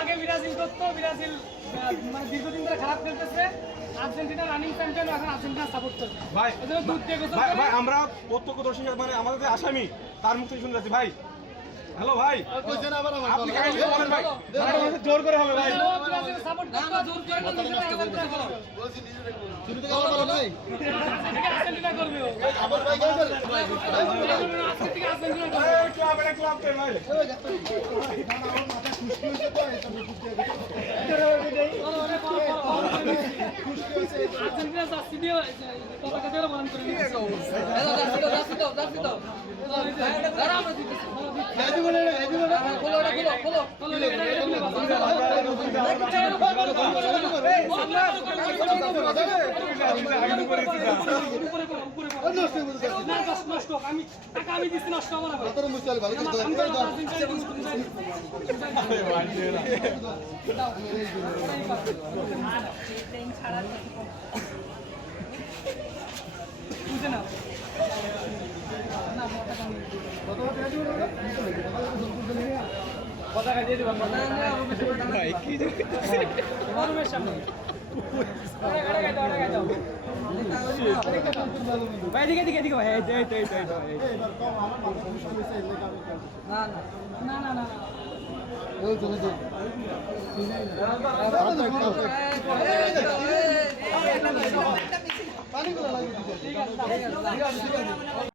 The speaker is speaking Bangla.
আগে ব্রাজিল করতো, ব্রাজিল মানে দীর্ঘদিন ধরে খারাপ খেলতেছে। আর্জেন্টিনা রানিং চ্যাম্পিয়ন, এখন আর্জেন্টিনা সাপোর্ট করছে ভাই। এজন্য দুধ দিয়ে গোসল ভাই করে। ভাই আমরা প্রত্যক্ষদর্শী, মানে আমাদের যে আসামি তার মুখ থেকে শুনে যাচ্ছি ভাই। হ্যালো ভাই, আপনি কাইন্ডলি বলেন ভাই, মানে জোর করে হবে ভাই। ব্রাজিল সাপোর্ট করতো, জোর করে না, নিজেরা আর্জেন্টিনা করো। আর্জেন্টিনা করবে ও। আজকে থেকে আর্জেন্টিনা করবে। এই ক্লাব, এটা ক্লাব কে ভাই? আর্জেন্টিনা জার্সি দিয়ে পতাকা দিয়ে বরণ করে নিয়ে গেছে। আমি দিচ্ছি নষ্ট আমার বুঝে না পতাকা দিয়ে দিবেন ভাই কি গরমের সামনে ভাই দিকে দিকে দিকে ভাই এই না না না ঠিক আছে